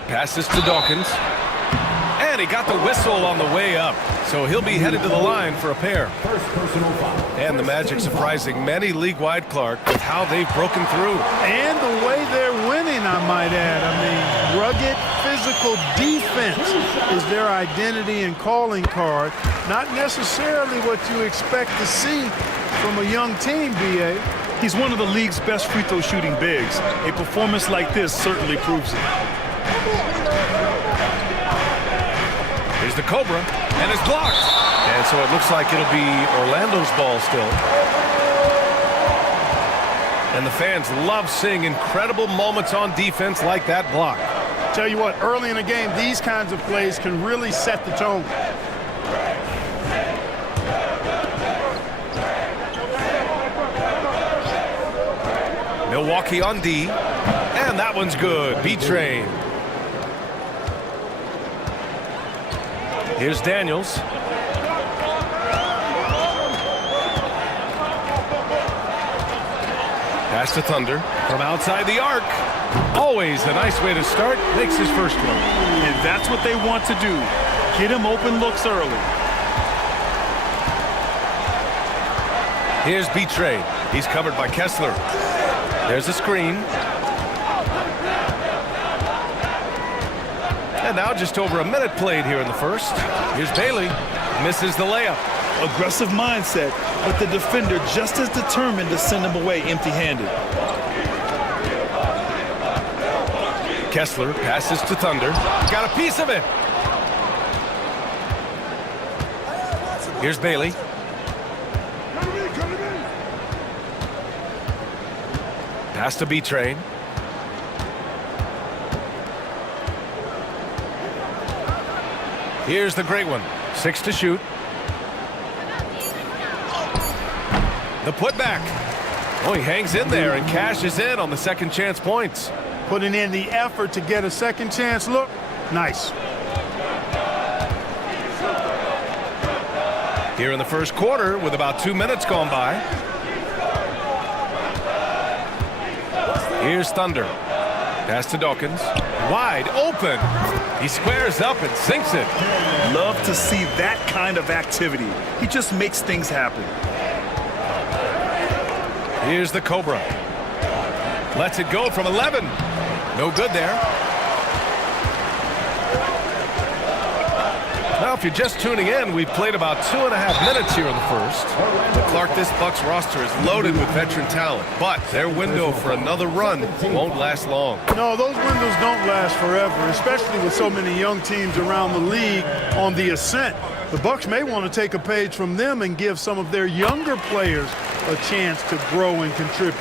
Kessler passes to Dawkins. And he got the whistle on the way up. So he'll be headed to the line for a pair. And the Magic surprising many league-wide, Clark, with how they've broken through. And the way they're winning, I might add. I mean, rugged physical defense is their identity and calling card. Not necessarily what you expect to see from a young team, B.A. He's one of the league's best free throw shooting bigs. A performance like this certainly proves it. Here's the Cobra, and it's blocked. And so it looks like it'll be Orlando's ball still. And the fans love seeing incredible moments on defense like that block. Tell you what, early in the game, these kinds of plays can really set the tone. Milwaukee on D, and that one's good. B-Train. Here's Daniels. Pass to Thunder from outside the arc. Always a nice way to start. Makes his first one. And that's what they want to do. Get him open looks early. Here's B-Train. He's covered by Kessler. There's a screen. And now just over a minute played here in the first. Here's Bailey. Misses the layup. Aggressive mindset, but the defender just as determined to send him away empty-handed. Kessler passes to Thunder. Got a piece of it. Here's Bailey. Pass to B-Train. Here's the great one. 6 to shoot. The putback. Oh, he hangs in there and cashes in on the second chance points. Putting in the effort to get a second chance look. Nice. Here in the first quarter with about 2 minutes gone by. Here's Thunder. Pass to Dawkins. Wide open. He squares up and sinks it. Love to see that kind of activity. He just makes things happen. Here's the Cobra. Lets it go from 11. No good there. Now, if you're just tuning in, we've played about 2.5 minutes here in the first. But Clark, this Bucks roster is loaded with veteran talent, but their window for another run won't last long. No, those windows don't last forever, especially with so many young teams around the league on the ascent. The Bucks may want to take a page from them and give some of their younger players a chance to grow and contribute.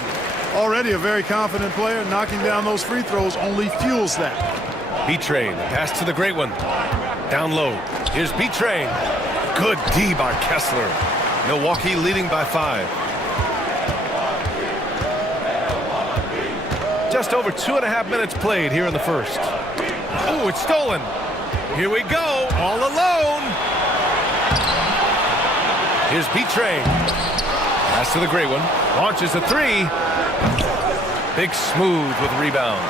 Already a very confident player, knocking down those free throws only fuels that. B-Train, pass to the great one. Down low. Here's B-Train. Good D by Kessler. Milwaukee leading by 5. Just over 2.5 minutes played here in the first. Oh, it's stolen. Here we go, all alone. Here's B-Train. Pass to the great one. Launches a 3. Big Smooth with rebound.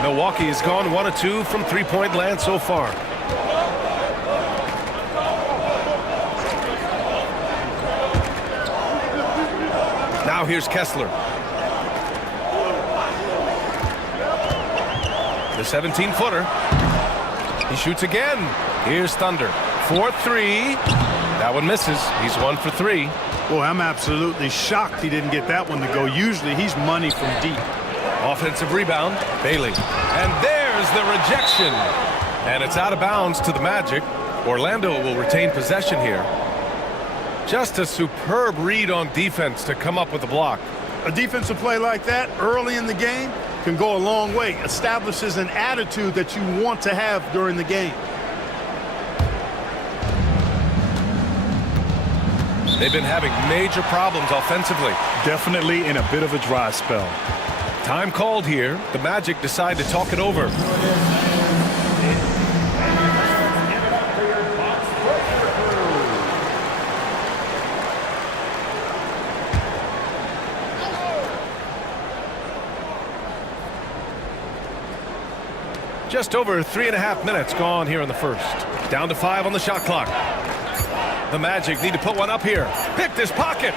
Milwaukee has gone 1 of 2 from three-point land so far. Now here's Kessler. The 17-footer. He shoots again. Here's Thunder. 4-3. That one misses. He's 1 for 3. Boy, I'm absolutely shocked he didn't get that one to go. Usually he's money from deep. Offensive rebound, Bailey. And there's the rejection. And it's out of bounds to the Magic. Orlando will retain possession here. Just a superb read on defense to come up with the block. A defensive play like that early in the game can go a long way. Establishes an attitude that you want to have during the game. They've been having major problems offensively. Definitely in a bit of a dry spell. Time called here. The Magic decide to talk it over. Just over 3.5 minutes gone here in the first. Down to 5 on the shot clock. The Magic need to put one up here. Picked his pocket.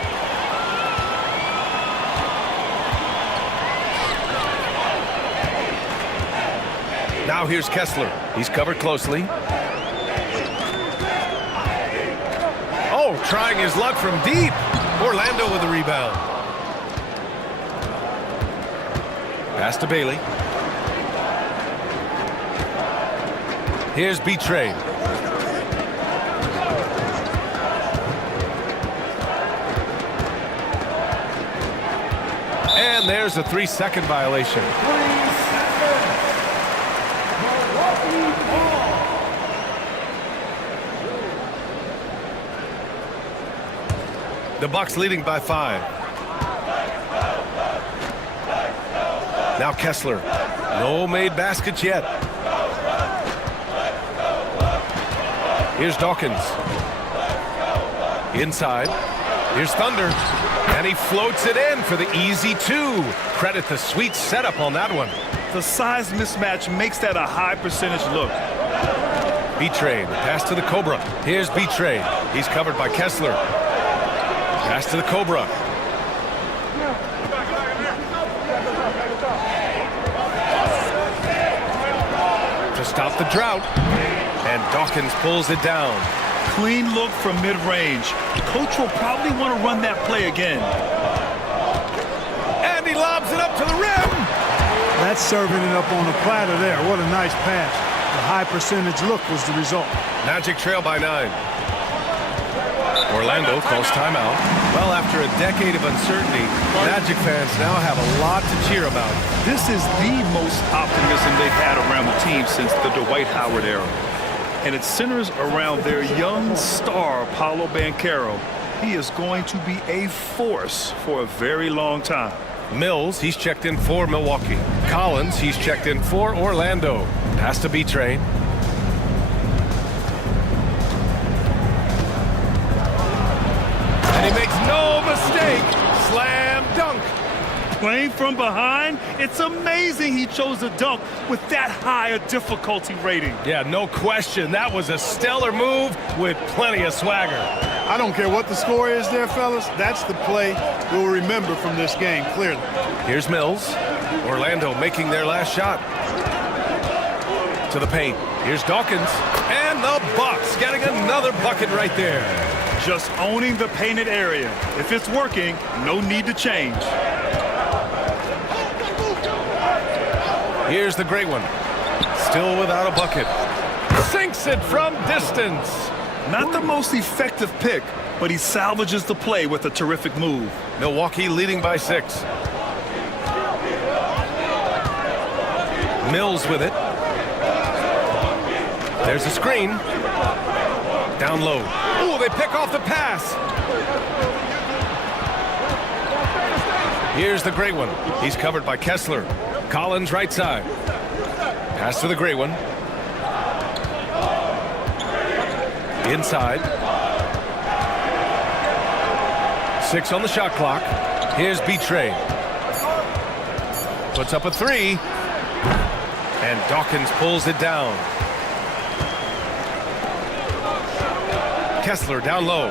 Now here's Kessler. He's covered closely. Oh, trying his luck from deep. Orlando with the rebound. Pass to Bailey. Here's B-Trade. And there's a 3-second violation. The Bucks leading by 5. Now Kessler. No made baskets yet. Here's Dawkins. Inside. Here's Thunder. And he floats it in for the easy 2. Credit the sweet setup on that one. The size mismatch makes that a high percentage look. B-Trade. Pass to the Cobra. Here's B-Trade. He's covered by Kessler. Pass to the Cobra. To stop the drought. And Dawkins pulls it down. Clean look from mid-range. Coach will probably want to run that play again. And he lobs it up to the rim. That's serving it up on a platter there. What a nice pass. The high percentage look was the result. Magic trail by 9. Orlando calls timeout. Well, after a decade of uncertainty, Magic fans now have a lot to cheer about. This is the most optimism they've had around the team since the Dwight Howard era. And it centers around their young star, Paolo Banchero. He is going to be a force for a very long time. Mills, he's checked in for Milwaukee. Collins, he's checked in for Orlando. Pass to B-Train. And he makes no mistake. Slam dunk. Playing from behind, it's amazing he chose a dunk with that high a difficulty rating. Yeah, no question. That was a stellar move with plenty of swagger. I don't care what the score is there, fellas. That's the play we'll remember from this game, clearly. Here's Mills. Orlando making their last shot. To the paint. Here's Dawkins. And the Bucks getting another bucket right there. Just owning the painted area. If it's working, no need to change. Here's the great one. Still without a bucket. Sinks it from distance. Not the most effective pick, but he salvages the play with a terrific move. Milwaukee leading by 6. Mills with it. There's a screen. Down low. Oh, they pick off the pass. Here's the great one. He's covered by Kessler. Collins right side. Pass to the gray one. Inside. 6 on the shot clock. Here's B-Trade. Puts up a 3. And Dawkins pulls it down. Kessler down low.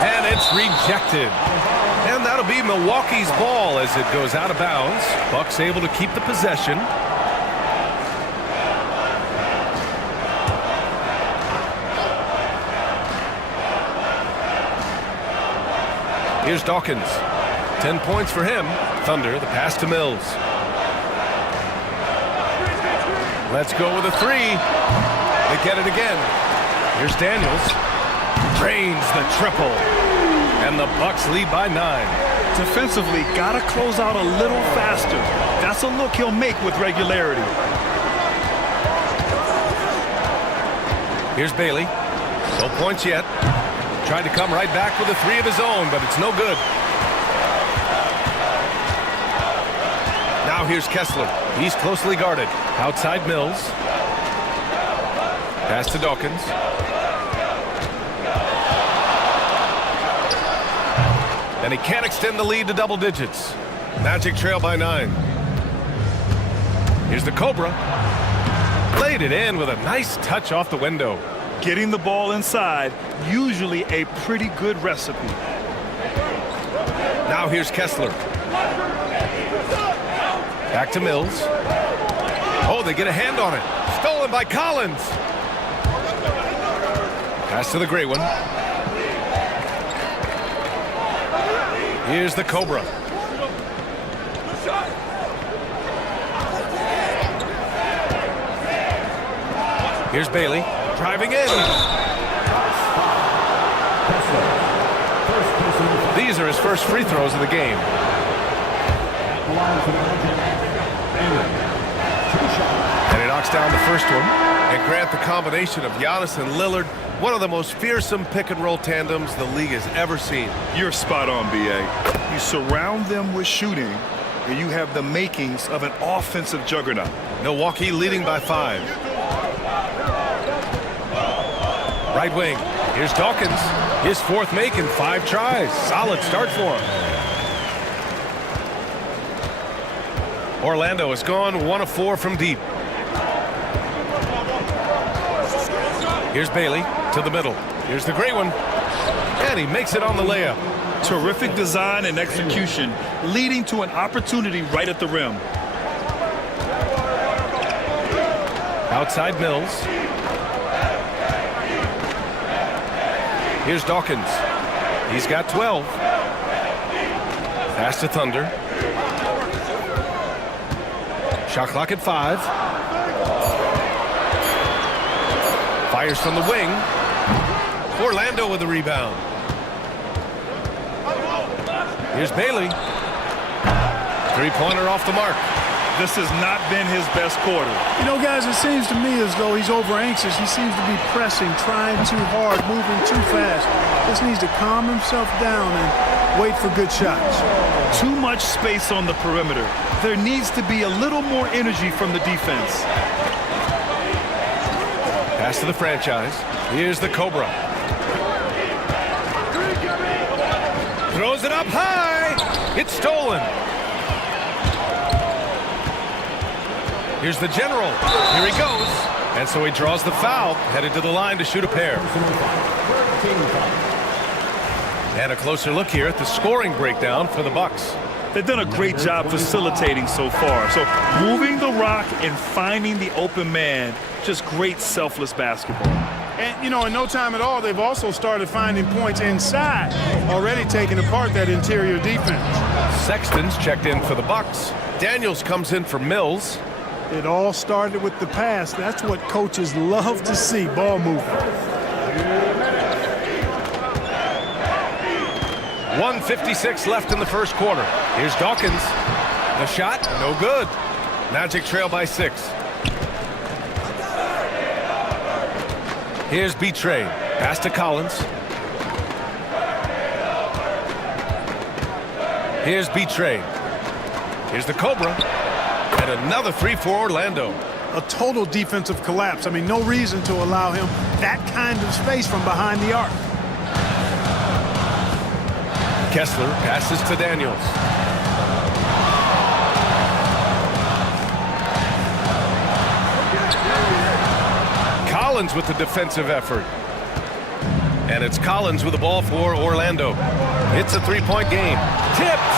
And it's rejected. And that'll be Milwaukee's ball as it goes out of bounds. Bucks able to keep the possession. Here's Dawkins. 10 points for him. Thunder, the pass to Mills. Let's go with a 3. They get it again. Here's Daniels. Drains the triple. And the Bucks lead by 9. Defensively, gotta close out a little faster. That's a look he'll make with regularity. Here's Bailey. No points yet. Tried to come right back with a 3 of his own, but it's no good. Now here's Kessler. He's closely guarded. Outside Mills. Pass to Dawkins. And he can't extend the lead to double digits. Magic trail by 9. Here's the Cobra. Laid it in with a nice touch off the window. Getting the ball inside, usually a pretty good recipe. Now here's Kessler. Back to Mills. Oh, they get a hand on it. Stolen by Collins. Pass to the gray one. Here's the Cobra. Here's Bailey. Driving in. These are his first free throws of the game. And he knocks down the first one. And Grant, the combination of Giannis and Lillard, one of the most fearsome pick-and-roll tandems the league has ever seen. You're spot on, B.A. You surround them with shooting, and you have the makings of an offensive juggernaut. Milwaukee leading by 5. Right wing. Here's Dawkins. His fourth make in 5 tries. Solid start for him. Orlando has gone 1 of 4 from deep. Here's Bailey to the middle. Here's the great one. And he makes it on the layup. Terrific design and execution, leading to an opportunity right at the rim. Outside Mills. Here's Dawkins. He's got 12. Pass to Thunder. Shot clock at 5. Fires from the wing. Orlando with the rebound. Here's Bailey. Three-pointer off the mark. This has not been his best quarter. You know, guys, it seems to me as though he's over anxious. He seems to be pressing, trying too hard, moving too fast. Just needs to calm himself down and wait for good shots. Too much space on the perimeter. There needs to be a little more energy from the defense. Pass to the franchise. Here's the Cobra. Throws it up high. It's stolen. Here's the general. Here he goes. And so he draws the foul, headed to the line to shoot a pair. And a closer look here at the scoring breakdown for the Bucks. They've done a great job facilitating so far. So moving the rock and finding the open man, just great selfless basketball. And, you know, in no time at all, they've also started finding points inside, already taking apart that interior defense. Sexton's checked in for the Bucks. Daniels comes in for Mills. It all started with the pass. That's what coaches love to see, ball movement. 1:56 left in the first quarter. Here's Dawkins. The shot, no good. Magic trail by 6. Here's B-Trey. Pass to Collins. Here's B-Trey. Here's the Cobra. And another 3 for Orlando. A total defensive collapse. I mean, no reason to allow him that kind of space from behind the arc. Kessler passes to Daniels. Collins with the defensive effort. And it's Collins with the ball for Orlando. It's a 3-point game. Tipped.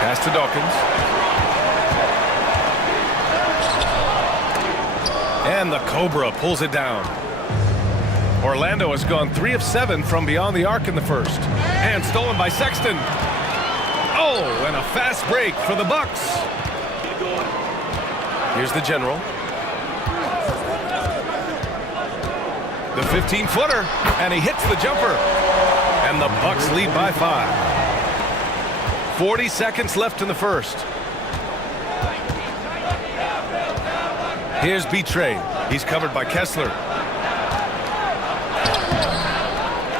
Pass to Dawkins. And the Cobra pulls it down. Orlando has gone 3 of 7 from beyond the arc in the first. And stolen by Sexton. Oh, and a fast break for the Bucks. Here's the general. The 15-footer, and he hits the jumper. And the Bucks lead by 5. 40 seconds left in the first. Here's B-Trey. He's covered by Kessler.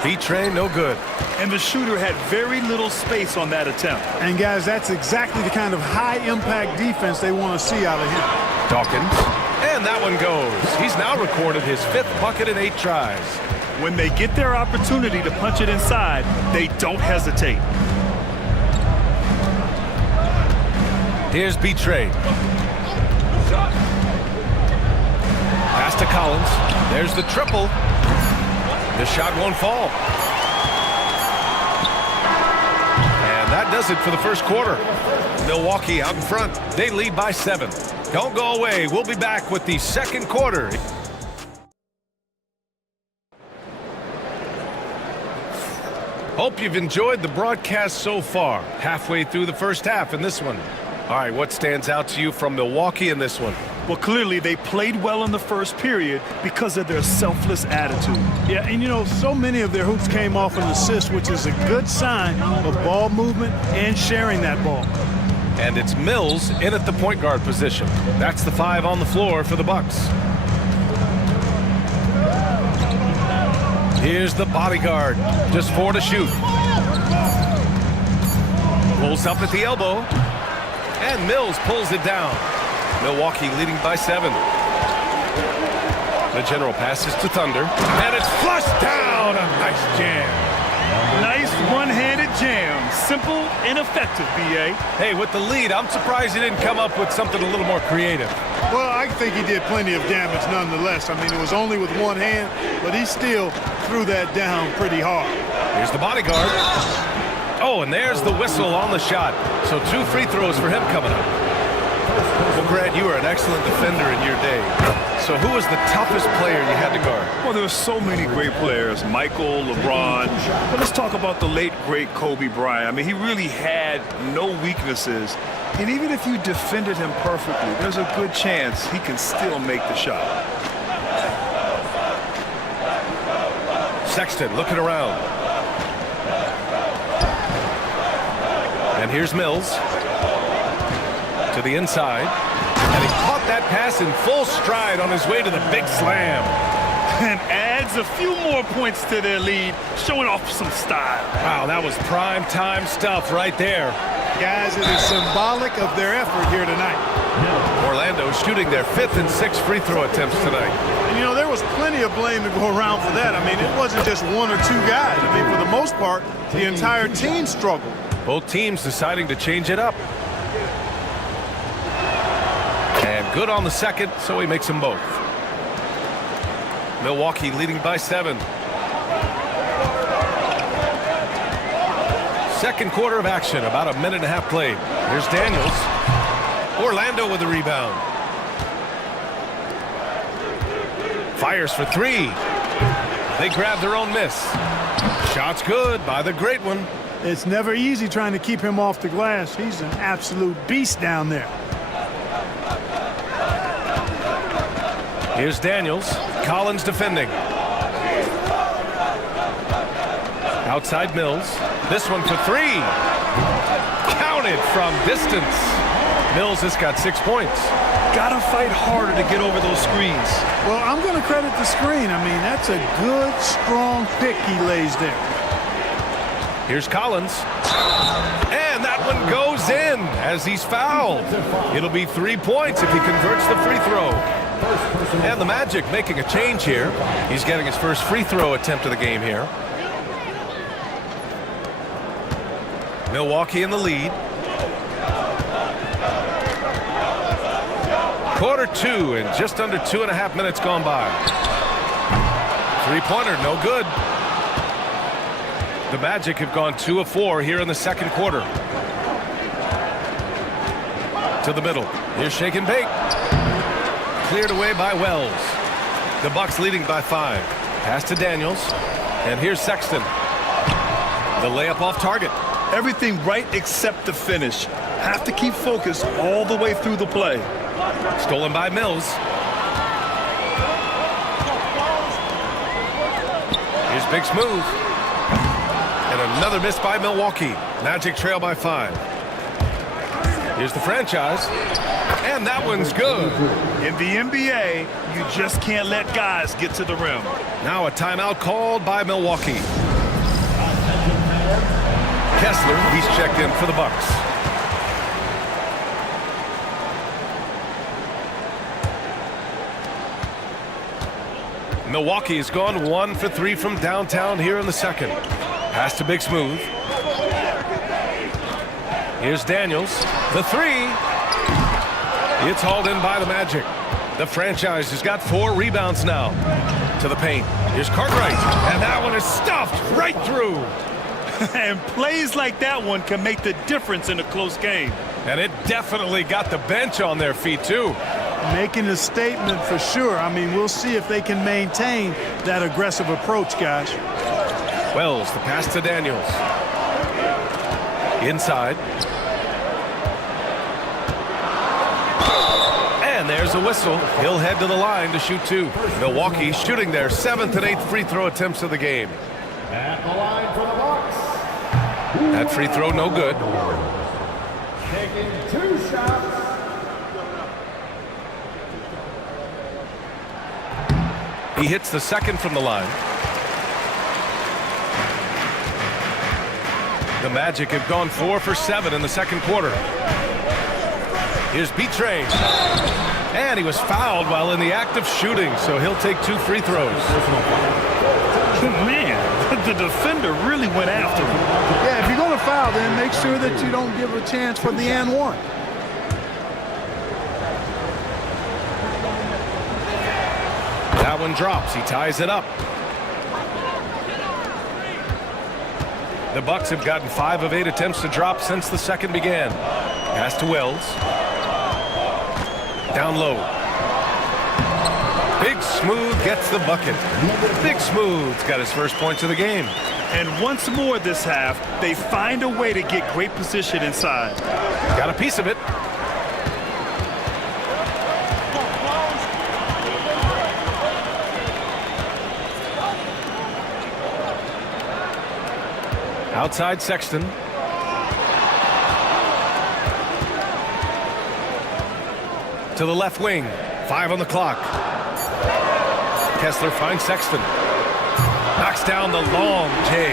B-Trey, no good. And the shooter had very little space on that attempt. And, guys, that's exactly the kind of high-impact defense they want to see out of him. Dawkins. And that one goes. He's now recorded his 5th bucket in 8 tries. When they get their opportunity to punch it inside, they don't hesitate. Here's Betray. Pass to Collins. There's the triple. The shot won't fall. And that does it for the first quarter. Milwaukee out in front. They lead by 7. Don't go away. We'll be back with the second quarter. Hope you've enjoyed the broadcast so far. Halfway through the first half in this one. All right, what stands out to you from Milwaukee in this one? Well, clearly they played well in the first period because of their selfless attitude. Yeah, and you know, so many of their hoops came off an assist, which is a good sign of ball movement and sharing that ball. And it's Mills in at the point guard position. That's the 5 on the floor for the Bucks. Here's the bodyguard. Just 4 to shoot. Pulls up at the elbow. And Mills pulls it down. Milwaukee leading by 7. The general passes to Thunder. And it's flushed down. A nice jam. Nice one-handed jam. Simple and effective, B.A. Hey, with the lead, I'm surprised he didn't come up with something a little more creative. Well, I think he did plenty of damage nonetheless. I mean, it was only with one hand, but he still threw that down pretty hard. Here's the bodyguard. Oh, and there's the whistle on the shot. So 2 free throws for him coming up. Well, Grant, you were an excellent defender in your day. So who was the toughest player you had to guard? Well, there were so many great players. Michael, LeBron. But let's talk about the late, great Kobe Bryant. I mean, he really had no weaknesses. And even if you defended him perfectly, there's a good chance he can still make the shot. Sexton looking around. And here's Mills to the inside. And he caught that pass in full stride on his way to the big slam. And adds a few more points to their lead, showing off some style. Wow, that was prime time stuff right there. Guys, it is symbolic of their effort here tonight. Orlando shooting their 5th and 6th free throw attempts tonight. And, you know, there was plenty of blame to go around for that. I mean, it wasn't just 1 or 2 guys. I mean, for the most part, the entire team struggled. Both teams deciding to change it up. And good on the second, so he makes them both. Milwaukee leading by 7. Second quarter of action, about a minute and a half played. Here's Daniels. Orlando with the rebound. Fires for 3. They grab their own miss. Shot's good by the great one. It's never easy trying to keep him off the glass. He's an absolute beast down there. Here's Daniels. Collins defending. Outside Mills. This one for 3. Counted from distance. Mills has got 6 points. Gotta fight harder to get over those screens. Well, I'm going to credit the screen. I mean, that's a good, strong pick he lays there. Here's Collins. And that one goes in as he's fouled. It'll be 3 points if he converts the free throw. And the Magic making a change here. He's getting his first free throw attempt of the game here. Milwaukee in the lead. Quarter 2 and just under 2.5 minutes gone by. Three-pointer, no good. The Magic have gone 2 of 4 here in the second quarter. To the middle. Here's Shake and Bake. Cleared away by Wells. The Bucks leading by 5. Pass to Daniels. And here's Sexton. The layup off target. Everything right except the finish. Have to keep focused all the way through the play. Stolen by Mills. Here's Big Smooth. And another miss by Milwaukee. Magic trail by 5. Here's the franchise. And that one's good. In the NBA, you just can't let guys get to the rim. Now a timeout called by Milwaukee. Kessler, he's checked in for the Bucks. Milwaukee has gone 1 for 3 from downtown here in the second. Pass to Big Smooth. Here's Daniels. The 3. It's hauled in by the Magic. The franchise has got 4 rebounds now. To the paint. Here's Cartwright. And that one is stuffed right through. And plays like that one can make the difference in a close game. And it definitely got the bench on their feet, too. Making a statement for sure. I mean, we'll see if they can maintain that aggressive approach, guys. Wells, the pass to Daniels. Inside. And there's a whistle. He'll head to the line to shoot 2. Milwaukee shooting their 7th and 8th free throw attempts of the game. At the line for the Bucks. That free throw no good. Taking 2 shots. He hits the second from the line. The Magic have gone 4 for 7 in the second quarter. Here's B-Train. And he was fouled while in the act of shooting, so he'll take 2 free throws. Man, the defender really went after him. Yeah, if you're going to foul, then make sure that you don't give a chance for the and one. That one drops. He ties it up. The Bucks have gotten 5 of 8 attempts to drop since the second began. Pass to Wells. Down low. Big Smooth gets the bucket. Big Smooth's got his first points of the game. And once more this half, they find a way to get great position inside. Got a piece of it. Outside Sexton. To the left wing. 5 on the clock. Kessler finds Sexton. Knocks down the long J.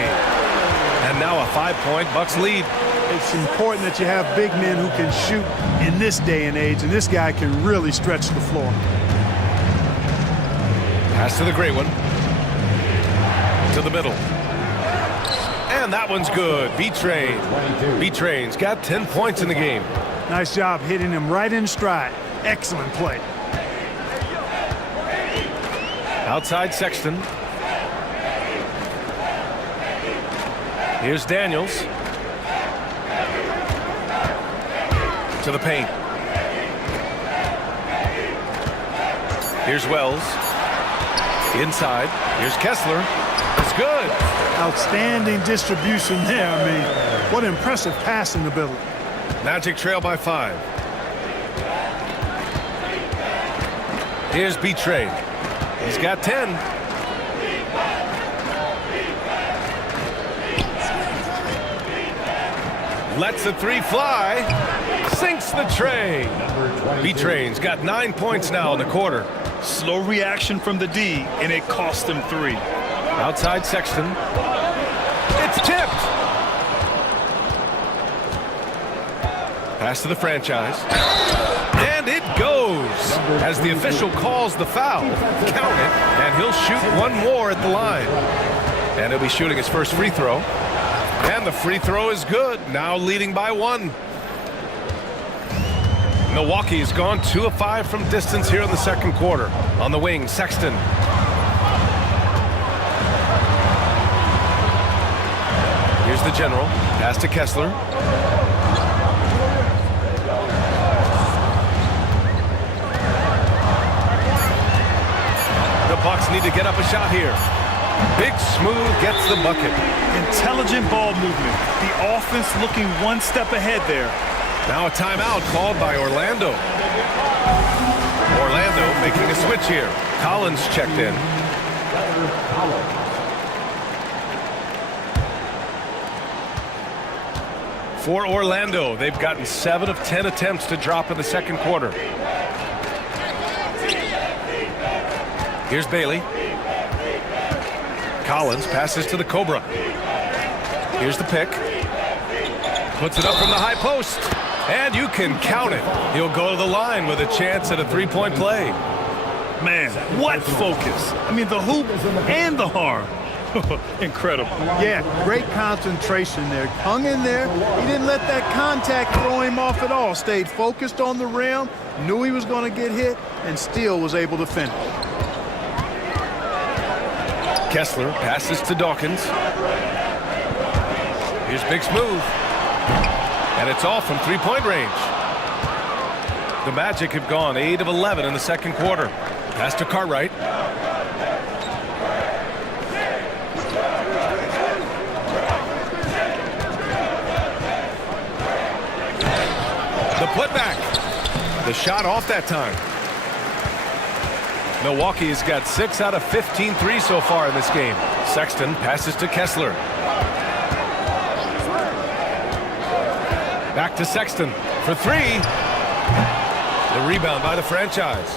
And now a 5-point Bucks lead. It's important that you have big men who can shoot in this day and age, and this guy can really stretch the floor. Pass to the gray one. To the middle. And that one's good. B-Train. B-Train's got 10 points in the game. Nice job hitting him right in stride. Excellent play. Outside Sexton. Here's Daniels. To the paint. Here's Wells. Inside. Here's Kessler. It's good. Outstanding distribution there. I mean, what impressive passing ability. Magic trail by 5. Here's B-Train. He's got 10. Lets the 3 fly. Sinks the tray. B-Train's got 9 points now in the quarter. Slow reaction from the D, and it cost him 3. Outside Sexton. It's tipped. Pass to the franchise. And it goes. As the official calls the foul, count it, and he'll shoot 1 more at the line. And he'll be shooting his first free throw. And the free throw is good, now leading by 1. Milwaukee has gone 2 of 5 from distance here in the second quarter. On the wing, Sexton. Here's the general. Pass to Kessler. The Bucks need to get up a shot here. Big Smooth gets the bucket. Intelligent ball movement. The offense looking 1 step ahead there. Now a timeout called by Orlando. Orlando making a switch here. Collins checked in. For Orlando, they've gotten 7 of 10 attempts to drop in the second quarter. Here's Bailey. Collins passes to the Cobra. Here's the pick. Puts it up from the high post. And you can count it. He'll go to the line with a chance at a 3-point play. Man, what focus. I mean, the hoop and the harm. Incredible. Yeah, great concentration there. Hung in there. He didn't let that contact throw him off at all. Stayed focused on the rim, knew he was going to get hit, and still was able to finish. Kessler passes to Dawkins. Here's Big Smooth. And it's all from three-point range. The Magic have gone 8 of 11 in the second quarter. Pass to Cartwright. The putback. The shot off that time. Milwaukee has got 6 out of 15 threes so far in this game. Sexton passes to Kessler. Back to Sexton for 3. The rebound by the franchise.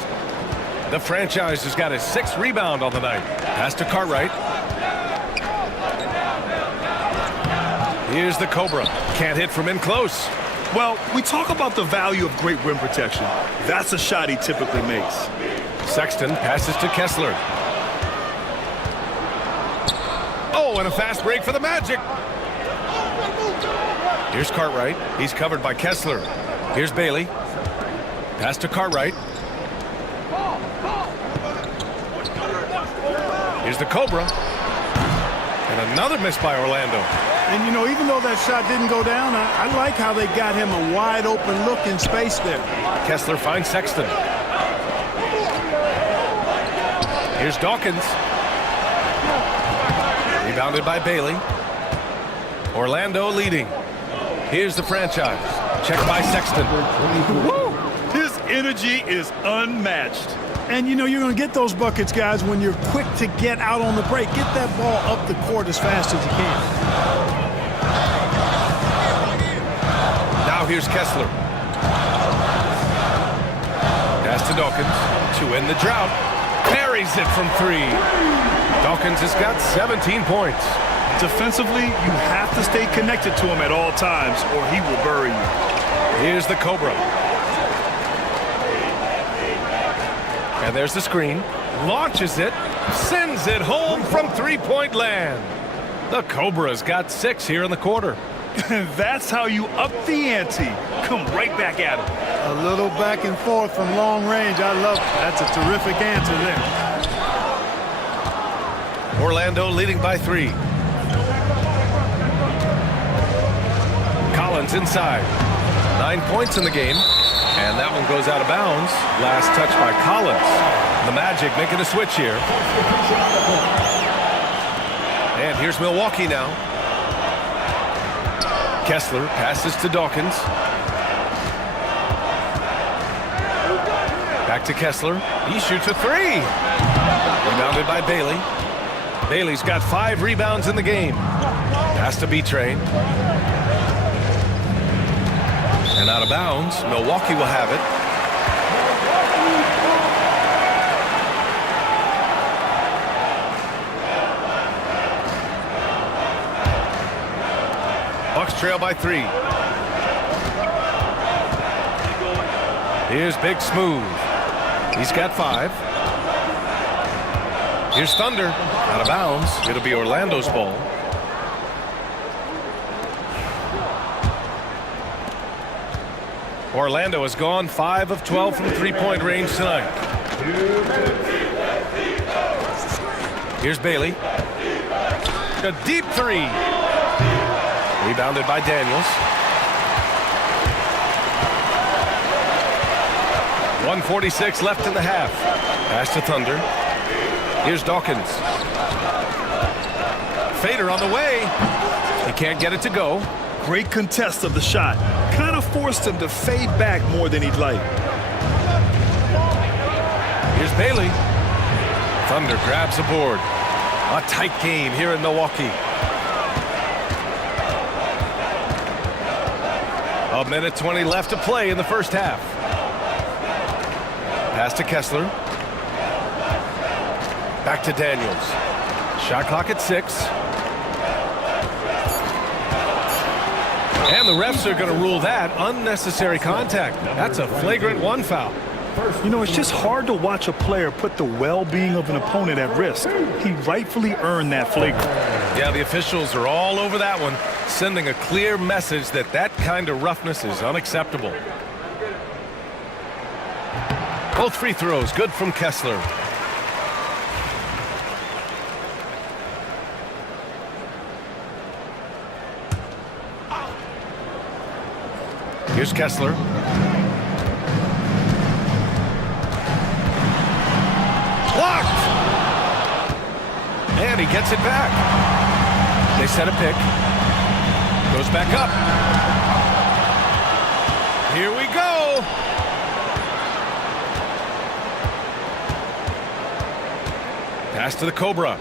The franchise has got his 6th rebound on the night. Pass to Cartwright. Here's the Cobra. Can't hit from in close. Well, we talk about the value of great rim protection. That's a shot he typically makes. Sexton passes to Kessler. Oh, and a fast break for the Magic. Here's Cartwright. He's covered by Kessler. Here's Bailey. Pass to Cartwright. Here's the Cobra. And another miss by Orlando. And, you know, even though that shot didn't go down, I like how they got him a wide open look in space there. Kessler finds Sexton. Here's Dawkins. Rebounded by Bailey. Orlando leading. Here's the franchise. Check by Sexton. Woo! His energy is unmatched. And, you know, you're going to get those buckets, guys, when you're quick to get out on the break. Get that ball up the court as fast as you can. Now here's Kessler. Pass to Dawkins to end the drought. Parries it from 3. Dawkins has got 17 points. Defensively, you have to stay connected to him at all times or he will bury you. Here's the Cobra. And there's the screen. Launches it. Sends it home from three-point land. The Cobra's got 6 here in the quarter. That's how you up the ante. Come right back at him. A little back and forth from long range. I love it. That's a terrific answer there. Orlando leading by 3. Collins inside. 9 points in the game. And that one goes out of bounds. Last touch by Collins. The Magic making a switch here. And here's Milwaukee now. Kessler passes to Dawkins. Back to Kessler. He shoots a 3. Rebounded by Bailey. Bailey's got 5 rebounds in the game. Pass to B-Train. And out of bounds. Milwaukee will have it. Bucks trail by 3. Here's Big Smooth. He's got 5. Here's Thunder. Out of bounds. It'll be Orlando's ball. Orlando has gone 5 of 12 from three-point range tonight. Here's Bailey. A deep 3. Rebounded by Daniels. 1:46 left in the half. Pass to Thunder. Here's Dawkins. Fader on the way. He can't get it to go. Great contest of the shot. Kind of forced him to fade back more than he'd like. Here's Bailey. Thunder grabs the board. A tight game here in Milwaukee. A minute 20 left to play in the first half. Pass to Kessler. Back to Daniels. Shot clock at 6. And the refs are going to rule that unnecessary contact. That's a flagrant 1 foul. You know, it's just hard to watch a player put the well-being of an opponent at risk. He rightfully earned that flagrant. Yeah, the officials are all over that one, sending a clear message that that kind of roughness is unacceptable. Both free throws good from Kessler. Here's Kessler. Blocked! And he gets it back. They set a pick. Goes back up. Here we go. Pass to the Cobra.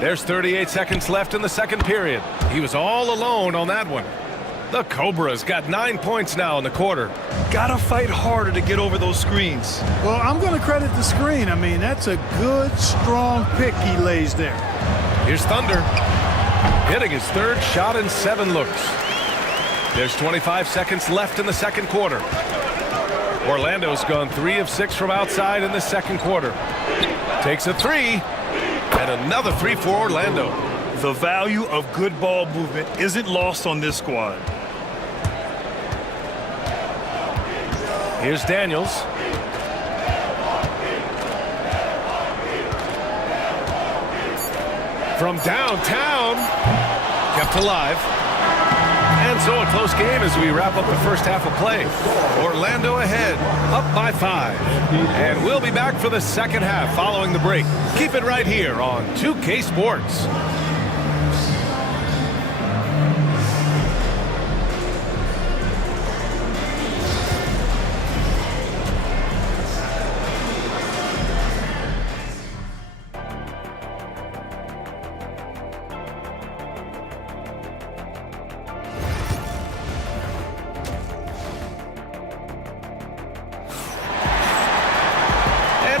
There's 38 seconds left in the second period. He was all alone on that one. The Cobra's got 9 points now in the quarter. Gotta fight harder to get over those screens. Well, I'm going to credit the screen. I mean, that's a good, strong pick he lays there. Here's Thunder. Hitting his third shot in 7 looks. There's 25 seconds left in the second quarter. Orlando's gone 3 of 6 from outside in the second quarter. Takes a 3. And another 3 for Orlando. The value of good ball movement isn't lost on this squad. Here's Daniels. From downtown. Kept alive. And so a close game as we wrap up the first half of play. Orlando ahead, up by 5. And we'll be back for the second half following the break. Keep it right here on 2K Sports.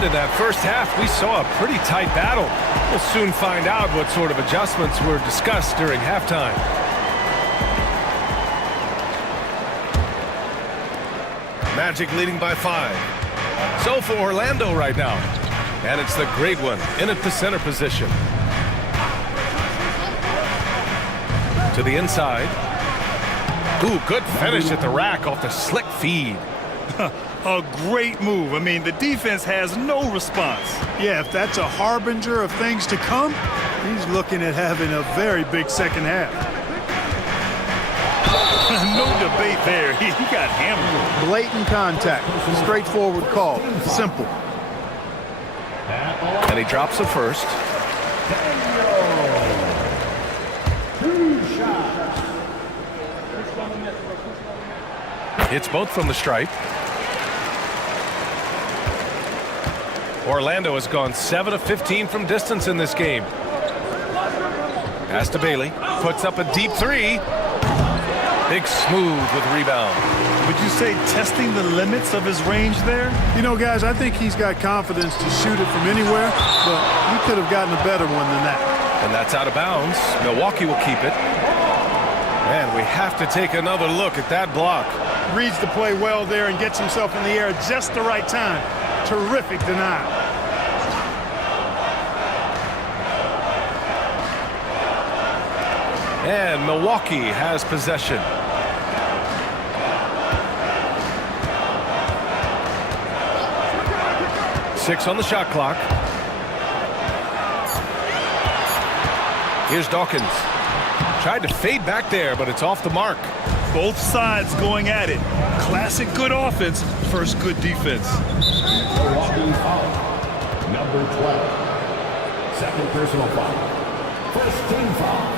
In that first half, we saw a pretty tight battle. We'll soon find out what sort of adjustments were discussed during halftime. Magic leading by 5. So for Orlando right now. And it's the great one in at the center position. To the inside. Ooh, good finish at the rack off the slick feed. A great move. I mean, the defense has no response. Yeah, if that's a harbinger of things to come, he's looking at having a very big second half. No debate there. He got hammered. Blatant contact. Straightforward call. Simple. And he drops the first. 2 shots. Hits both from the stripe. Orlando has gone 7 of 15 from distance in this game. Pass to Bailey. Puts up a deep 3. Big Smooth with rebound. Would you say testing the limits of his range there? You know, guys, I think he's got confidence to shoot it from anywhere, but he could have gotten a better one than that. And that's out of bounds. Milwaukee will keep it. And we have to take another look at that block. Reads the play well there and gets himself in the air at just the right time. Terrific denial. And Milwaukee has possession. Six on the shot clock. Here's Dawkins. Tried to fade back there, but it's off the mark. Both sides going at it. Classic good offense, first good defense. Milwaukee foul. Number 12. Second personal foul. First team foul.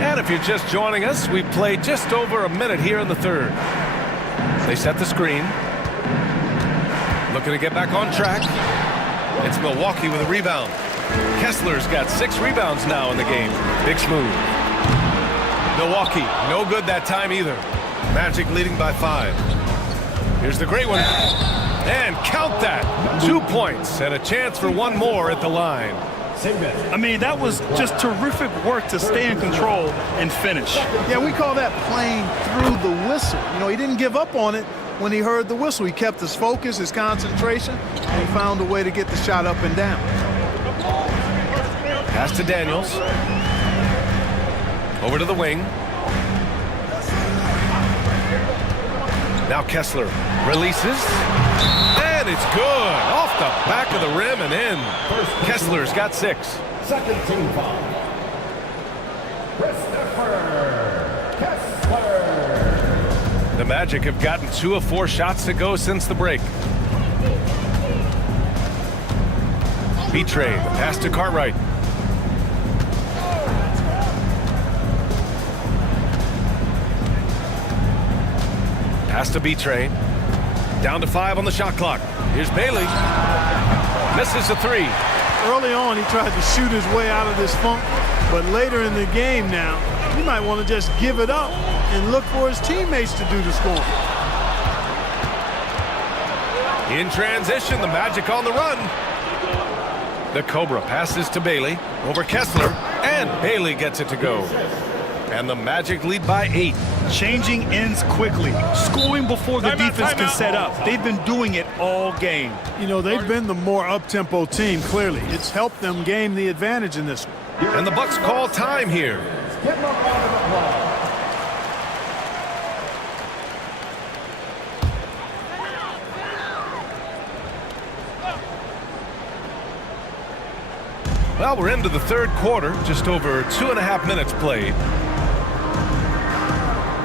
And if you're just joining us, we played just over a minute here in the third. They set the screen. Looking to get back on track. It's Milwaukee with a rebound. Kessler's got 6 rebounds now in the game. Big Smooth. Milwaukee, no good that time either. Magic leading by 5. Here's the great one. And count that. 2 points and a chance for one more at the line. I mean, that was just terrific work to stay in control and finish. Yeah, we call that playing through the whistle. You know, he didn't give up on it when he heard the whistle. He kept his focus, his concentration, and he found a way to get the shot up and down. Pass to Daniels. Over to the wing. Now Kessler releases. And it's good. Off the back of the rim and in. Kessler's got 6. Second team foul. Christopher Kessler. The Magic have gotten 2 of 4 shots to go since the break. Betray, the pass to Cartwright. Pass to Betray. Down to 5 on the shot clock. Here's Bailey. Misses a 3. Early on, he tried to shoot his way out of this funk, but later in the game now, he might want to just give it up and look for his teammates to do the scoring. In transition, the Magic on the run. The Cobra passes to Bailey over Kessler, and Bailey gets it to go. And the Magic lead by 8. Changing ends quickly, scoring before the defense can set up. They've been doing it all game. You know, they've been the more up-tempo team, clearly. It's helped them gain the advantage in this one. And the Bucks call time here. Give them a round of applause. Well, we're into the third quarter, just over 2.5 minutes played.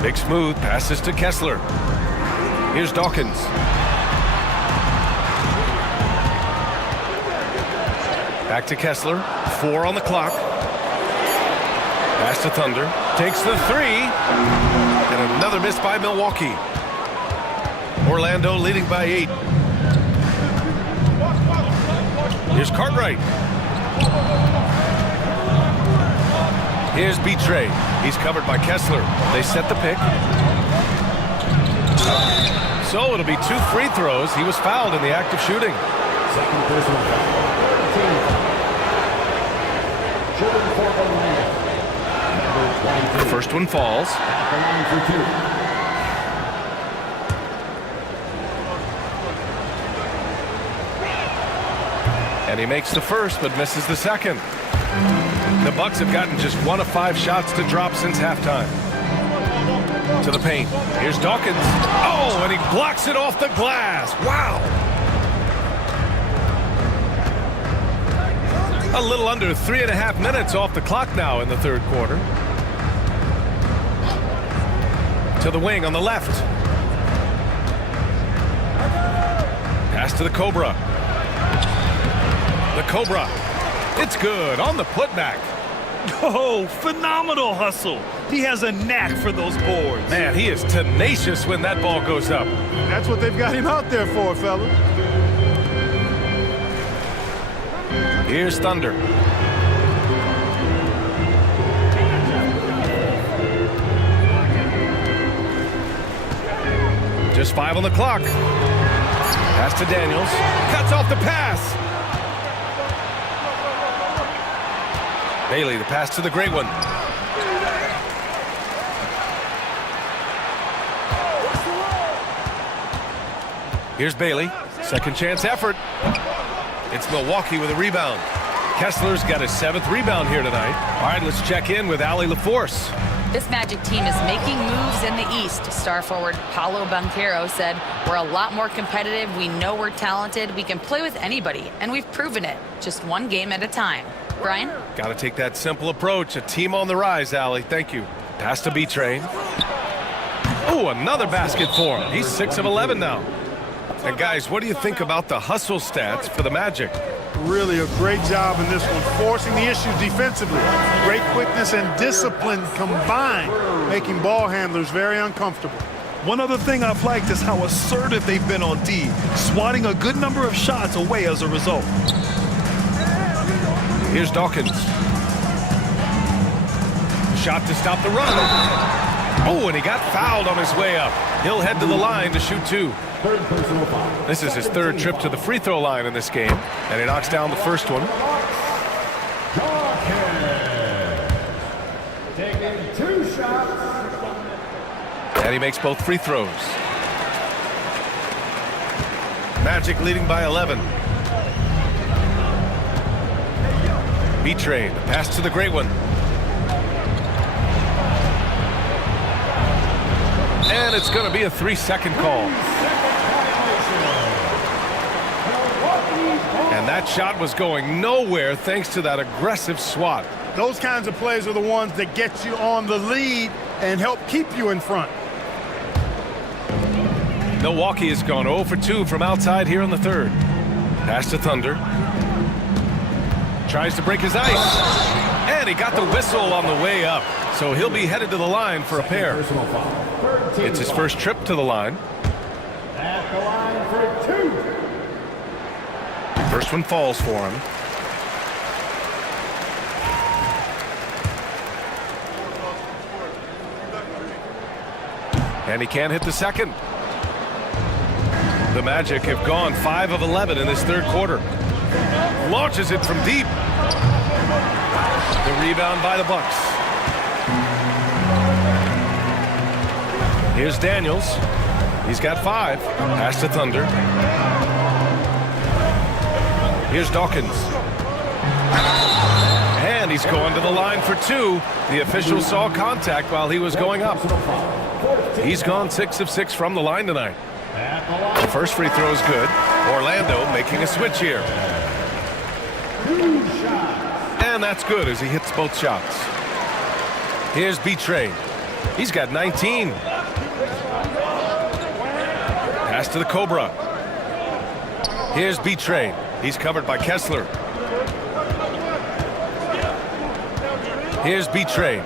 Big Smooth passes to Kessler. Here's Dawkins. Back to Kessler. 4 on the clock. Pass to Thunder. Takes the 3. And another miss by Milwaukee. Orlando leading by 8. Here's Cartwright. Here's Betray. He's covered by Kessler. They set the pick. So it'll be 2 free throws. He was fouled in the act of shooting. Second personal foul. Team foul. Shooting for Orlando. Number 22. The first one falls. At the line for 2. And he makes the first, but misses the second. The Bucks have gotten just 1 of 5 shots to drop since halftime. To the paint. Here's Dawkins. Oh, and he blocks it off the glass. Wow. A little under 3.5 minutes off the clock now in the third quarter. To the wing on the left. Pass to the Cobra. The Cobra. It's good on the putback. Oh, phenomenal hustle. He has a knack for those boards. Man, he is tenacious when that ball goes up. That's what they've got him out there for, fellas. Here's Thunder. Just 5 on the clock. Pass to Daniels. Cuts off the pass. Bailey, the pass to the great one. Here's Bailey. Second chance effort. It's Milwaukee with a rebound. Kessler's got his 7th rebound here tonight. All right, let's check in with Allie LaForce. This Magic team is making moves in the East. Star forward Paolo Banchero said, "We're a lot more competitive. We know we're talented. We can play with anybody, and we've proven it. Just one game at a time." Brian? Got to take that simple approach. A team on the rise, Allie. Thank you. Pass to B-Train. Oh, another basket for him. He's 6 of 11 now. And guys, what do you think about the hustle stats for the Magic? Really a great job in this one, forcing the issue defensively. Great quickness and discipline combined, making ball handlers very uncomfortable. One other thing I've liked is how assertive they've been on D, swatting a good number of shots away as a result. Here's Dawkins. Shot to stop the run. Oh, and he got fouled on his way up. He'll head to the line to shoot 2. Third personal foul. This is his 3rd trip to the free throw line in this game, and he knocks down the first one. Taking 2 shots. And he makes both free throws. Magic leading by 11. B-Train, pass to the great one. And it's going to be a 3-second call. And that shot was going nowhere thanks to that aggressive swat. Those kinds of plays are the ones that get you on the lead and help keep you in front. Milwaukee has gone 0 for 2 from outside here in the third. Pass to Thunder. Tries to break his ice. And he got the whistle on the way up. So he'll be headed to the line for a pair. It's his first trip to the line. At the line for 2. First one falls for him. And he can't hit the second. The Magic have gone 5 of 11 in this third quarter. Launches it from deep. The rebound by the Bucks. Here's Daniels. He's got 5. Pass to Thunder. Here's Dawkins. And he's going to the line for 2. The official saw contact while he was going up. He's gone 6 of 6 from the line tonight. The first free throw is good. Orlando making a switch here. And that's good as he hits both shots. Here's B-Train. He's got 19. Pass to the Cobra. Here's B-Train. He's covered by Kessler. Here's B-Train.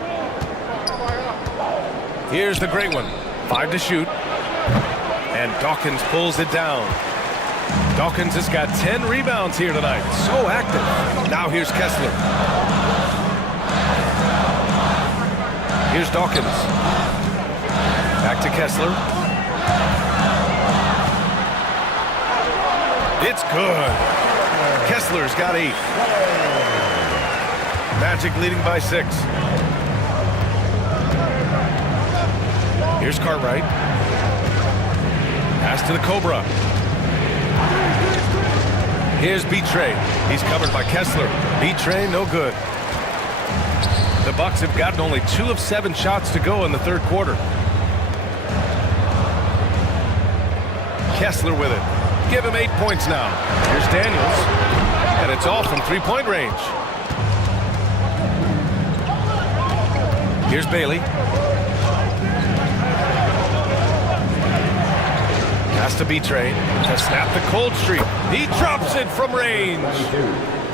Here's the great one. 5 to shoot. And Dawkins pulls it down. Dawkins has got 10 rebounds here tonight. So active. Now here's Kessler. Here's Dawkins. Back to Kessler. It's good. Kessler's got 8. Magic leading by 6. Here's Cartwright. Pass to the Cobra. Here's B-Train. He's covered by Kessler. B-Train, no good. The Bucks have gotten only 2 of 7 shots to go in the third quarter. Kessler with it. Give him 8 points now. Here's Daniels. And it's all from 3-point range. Here's Bailey. Pass to B-Train to snap the cold streak. He drops it from range.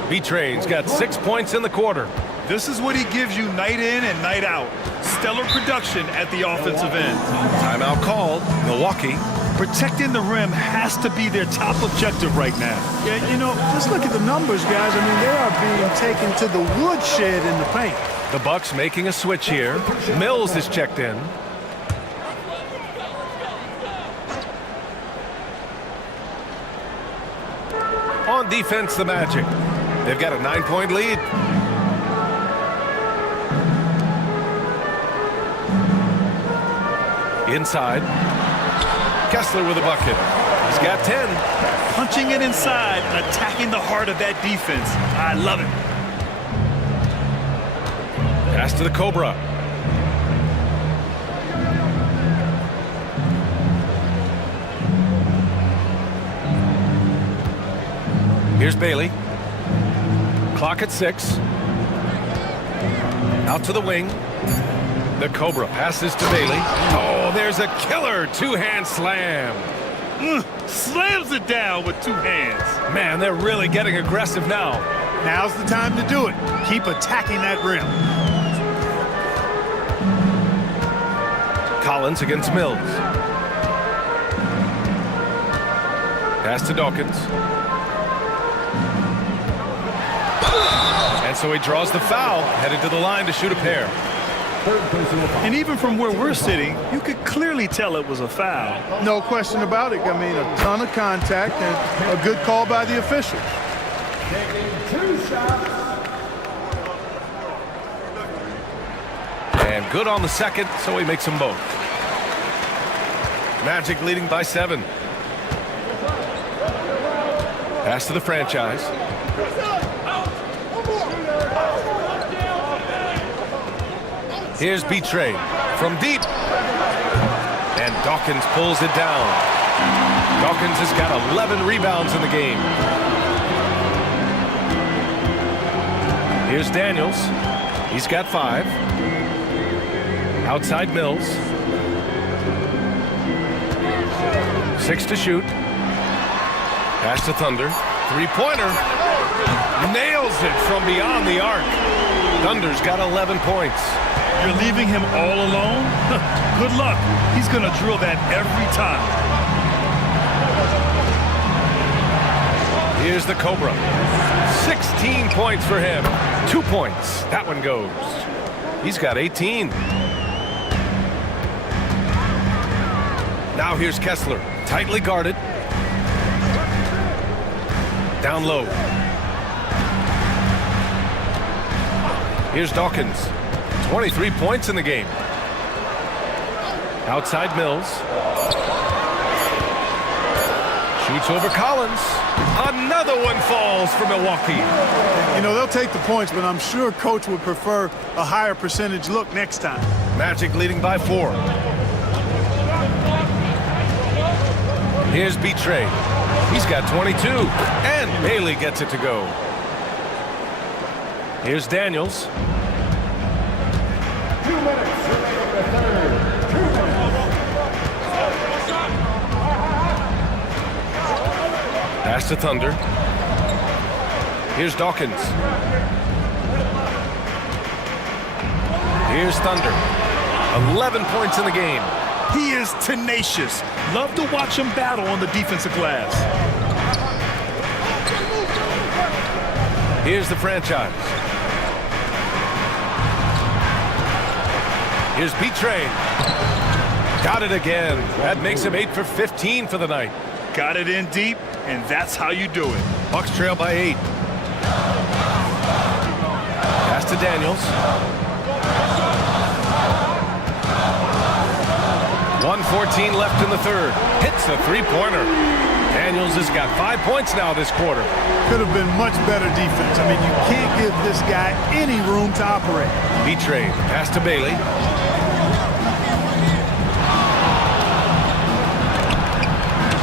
B-Train's got 6 points in the quarter. This is what he gives you night in and night out. Stellar production at the offensive end. Timeout called. Milwaukee. Protecting the rim has to be their top objective right now. Yeah, you know, just look at the numbers, guys. I mean, they are being taken to the woodshed in the paint. The Bucks making a switch here. Mills is checked in. On defense, the Magic. They've got a 9-point lead. Inside. Kessler with a bucket. He's got 10. Punching it inside and attacking the heart of that defense. I love it. Pass to the Cobra. Here's Bailey. Clock at 6. Out to the wing. The Cobra passes to Bailey. Oh, there's a killer 2-hand slam. Slams it down with 2 hands. Man, they're really getting aggressive now. Now's the time to do it. Keep attacking that rim. Collins against Mills. Pass to Dawkins. And so he draws the foul, headed to the line to shoot a pair. And even from where we're sitting, you could clearly tell it was a foul. No question about it. I mean, a ton of contact and a good call by the officials. Taking 2 shots. And good on the second, so he makes them both. Magic leading by 7. Pass to the franchise. Here's Betray from deep. And Dawkins pulls it down. Dawkins has got 11 rebounds in the game. Here's Daniels. He's got 5. Outside Mills. 6 to shoot. Pass to Thunder. 3-pointer. Nails it from beyond the arc. Thunder's got 11 points. You're leaving him all alone? Good luck. He's going to drill that every time. Here's the Cobra. 16 points for him. 2 points. That one goes. He's got 18. Now here's Kessler. Tightly guarded. Down low. Here's Dawkins. 23 points in the game. Outside Mills. Shoots over Collins. Another one falls for Milwaukee. You know, they'll take the points, but I'm sure coach would prefer a higher percentage look next time. Magic leading by 4. Here's Betray. He's got 22. And Bailey gets it to go. Here's Daniels. 2 minutes remaining in the third. 2 minutes. Pass to Thunder. Here's Dawkins. Here's Thunder. 11 points in the game. He is tenacious. Love to watch him battle on the defensive glass. Here's the franchise. Here's Betray. Got it again. That makes him 8 for 15 for the night. Got it in deep, and that's how you do it. Bucks trail by 8. Pass to Daniels. 1:14 left in the third. Hits a 3-pointer. Daniels has got 5 points now this quarter. Could have been much better defense. I mean, you can't give this guy any room to operate. Betray. Pass to Bailey.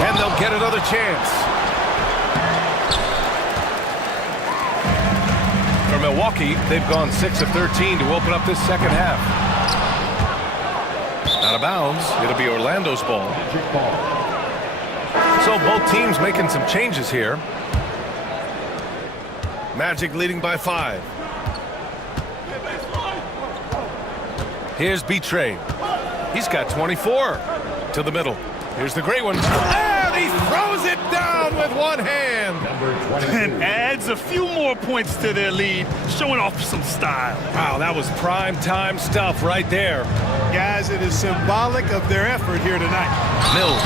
And they'll get another chance. For Milwaukee, they've gone 6 of 13 to open up this second half. Out of bounds. It'll be Orlando's ball. So both teams making some changes here. Magic leading by 5. Here's Betray. He's got 24. To the middle. Here's the great one. And he throws it down with one hand. And adds a few more points to their lead, showing off some style. Wow, that was prime time stuff right there. Guys, it is symbolic of their effort here tonight. Mills.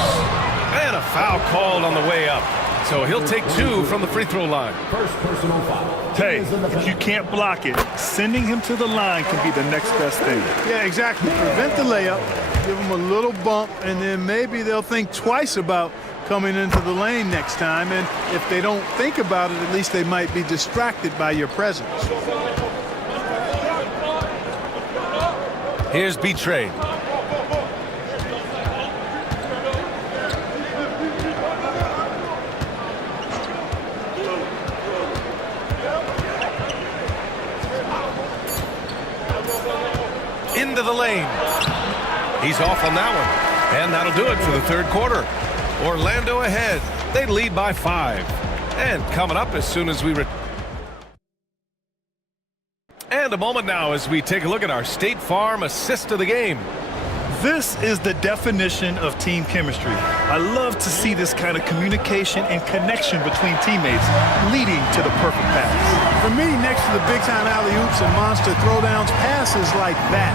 And a foul called on the way up. So he'll take 2 from the free throw line. First personal foul. Hey, if you can't block it, sending him to the line can be the next best thing. Yeah, exactly. Prevent the layup, give them a little bump, and then maybe they'll think twice about coming into the lane next time. And if they don't think about it, at least they might be distracted by your presence. Here's Betray. Into the lane. He's off on that one. And that'll do it for the third quarter. Orlando ahead. They lead by 5. And coming up as soon as we and a moment now as we take a look at our State Farm assist of the game. This is the definition of team chemistry. I love to see this kind of communication and connection between teammates leading to the perfect pass. For me, next to the big-time alley-oops and monster throwdowns, passes like that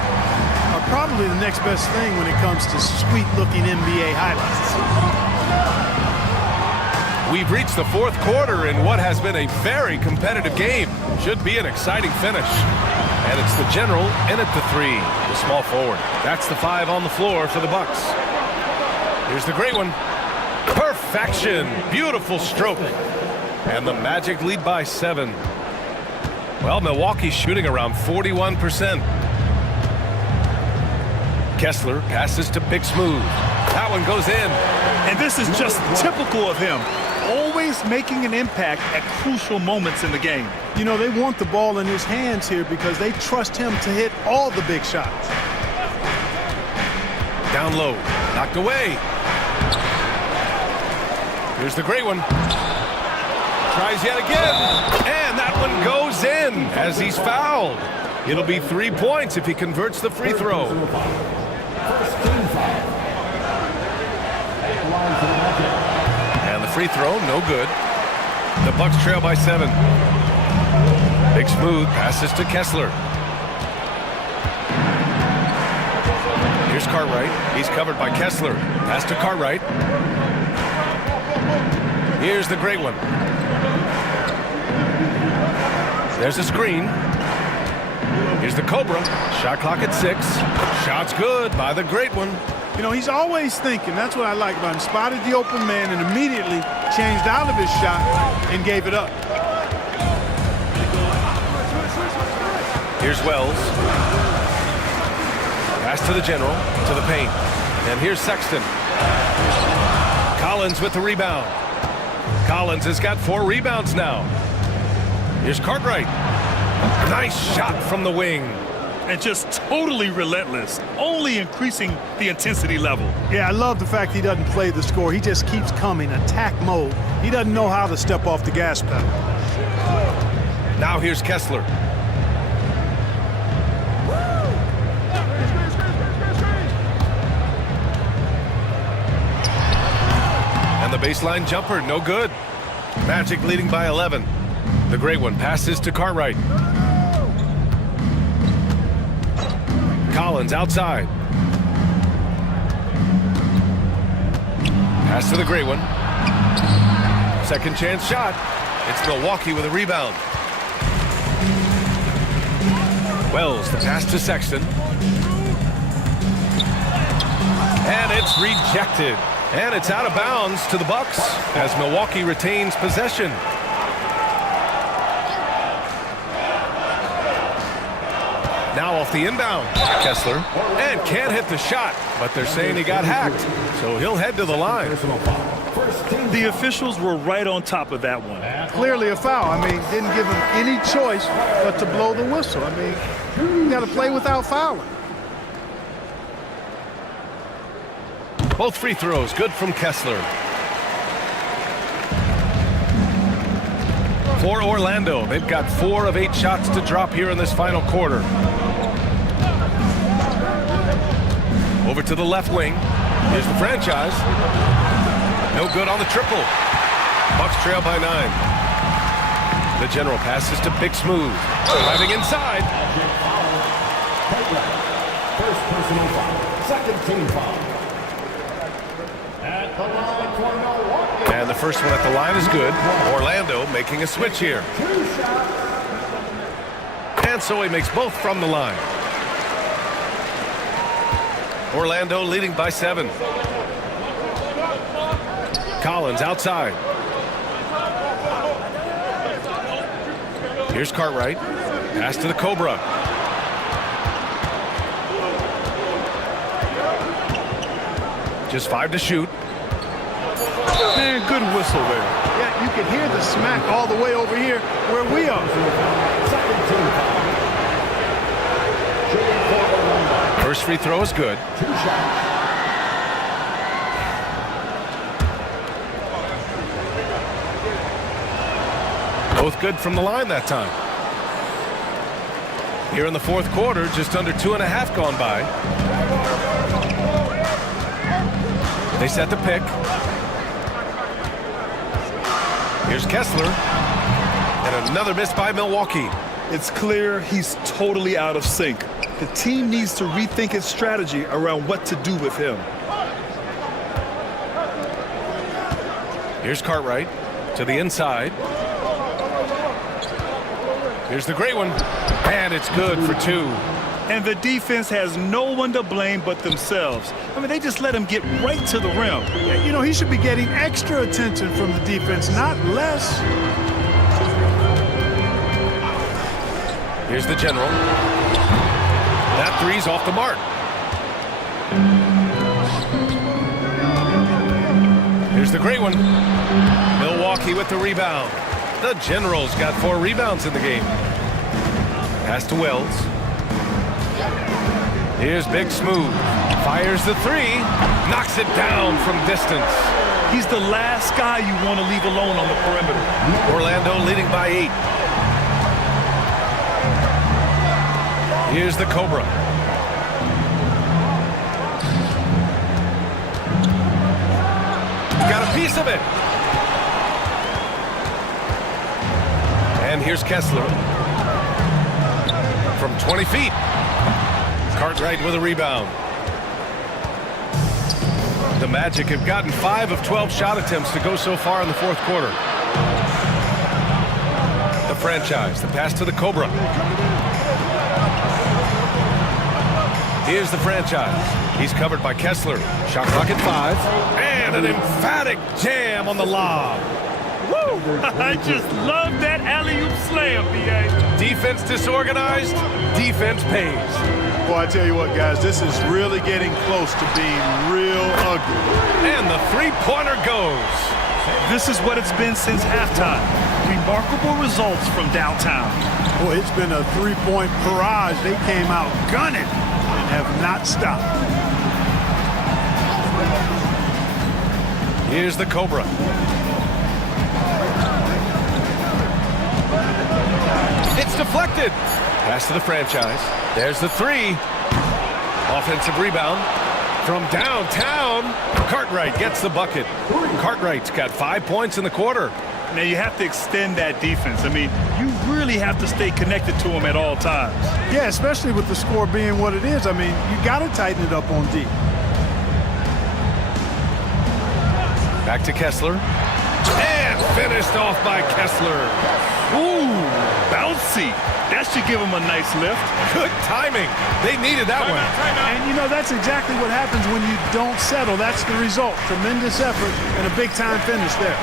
are probably the next best thing when it comes to sweet-looking NBA highlights. We've reached the fourth quarter in what has been a very competitive game. Should be an exciting finish. And it's the general in at the 3, the small forward. That's the 5 on the floor for the Bucks. Here's the great one. Perfection. Beautiful stroke. And the Magic lead by 7. Well, Milwaukee's shooting around 41%. Kessler passes to Big Smooth. That one goes in. And this is just typical of him. Always making an impact at crucial moments in the game. You know, they want the ball in his hands here because they trust him to hit all the big shots. Down low. Knocked away. Here's the great one. Tries yet again. And that one goes in as he's fouled. It'll be 3 points if he converts the free throw. And the free throw, no good. The Bucks trail by 7. Big Smooth passes to Kessler. Here's Cartwright. He's covered by Kessler. Pass to Cartwright. Here's the great one. There's a screen. Here's the Cobra. Shot clock at 6. Shot's good by the great one. You know, he's always thinking. That's what I like about him. Spotted the open man and immediately changed out of his shot and gave it up. Here's Wells. Pass to the general, to the paint. And here's Sexton. Collins with the rebound. Collins has got 4 rebounds now. Here's Cartwright. Nice shot from the wing. And just totally relentless, only increasing the intensity level. Yeah, I love the fact he doesn't play the score. He just keeps coming, attack mode. He doesn't know how to step off the gas pedal. Now here's Kessler. And the baseline jumper, no good. Magic leading by 11. The great one passes to Cartwright. Collins outside. Pass to the great one. Second chance shot. It's Milwaukee with a rebound. Wells, the pass to Sexton. And it's rejected. And it's out of bounds to the Bucks as Milwaukee retains possession. Now off the inbound, Kessler, and can't hit the shot, but they're saying he got hacked, so he'll head to the line. The officials were right on top of that one. Clearly a foul. I mean, didn't give him any choice but to blow the whistle. I mean, you got to play without fouling. Both free throws, good from Kessler. For Orlando, they've got 4 of 8 shots to drop here in this final quarter. Over to the left wing. Here's the franchise. No good on the triple. Bucks trail by 9. The general passes to Big Smooth. Driving inside. First personal foul. Second team foul. At the line for Milwaukee. And the first one at the line is good. Orlando making a switch here. And so he makes both from the line. Orlando leading by 7. Collins outside. Here's Cartwright. Pass to the Cobra. Just 5 to shoot. Man, good whistle there. Yeah, you can hear the smack all the way over here where we are. Second team foul. First free throw is good. 2 shots. Both good from the line that time. Here in the fourth quarter, just under 2.5 gone by. They set the pick. Here's Kessler. And another miss by Milwaukee. It's clear he's totally out of sync. The team needs to rethink its strategy around what to do with him. Here's Cartwright to the inside. Here's the great one. And it's good for 2. And the defense has no one to blame but themselves. I mean, they just let him get right to the rim. Yeah, you know, he should be getting extra attention from the defense, not less. Here's the general. That three's off the mark. Here's the great one. Milwaukee with the rebound. The Generals got 4 rebounds in the game. Pass to Wells. Here's Big Smooth. Fires the 3. Knocks it down from distance. He's the last guy you want to leave alone on the perimeter. Orlando leading by 8. Here's the Cobra. Got a piece of it. And here's Kessler. From 20 feet. Cartwright with a rebound. The Magic have gotten 5 of 12 shot attempts to go so far in the 4th quarter. The franchise, the pass to the Cobra. Here's the franchise. He's covered by Kessler. Shot clock at 5. And an emphatic jam on the lob. Woo! I just love that alley-oop slam, B.A. Defense disorganized. Defense pays. Boy, I tell you what, guys, this is really getting close to being real ugly. And the 3-pointer goes. This is what it's been since halftime. Remarkable results from downtown. Boy, it's been a 3-point barrage. They came out gunning and have not stopped. Here's the Cobra. It's deflected. Pass to the franchise. There's the 3. Offensive rebound from downtown. Cartwright gets the bucket. Cartwright's got 5 points in the quarter. Now, you have to extend that defense. I mean, you really have to stay connected to him at all times. Yeah, especially with the score being what it is. I mean, you got to tighten it up on D. Back to Kessler. And finished off by Kessler. Ooh, bouncy. That should give him a nice lift. Good timing. They needed that one. And, you know, that's exactly what happens when you don't settle. That's the result. Tremendous effort and a big-time finish there.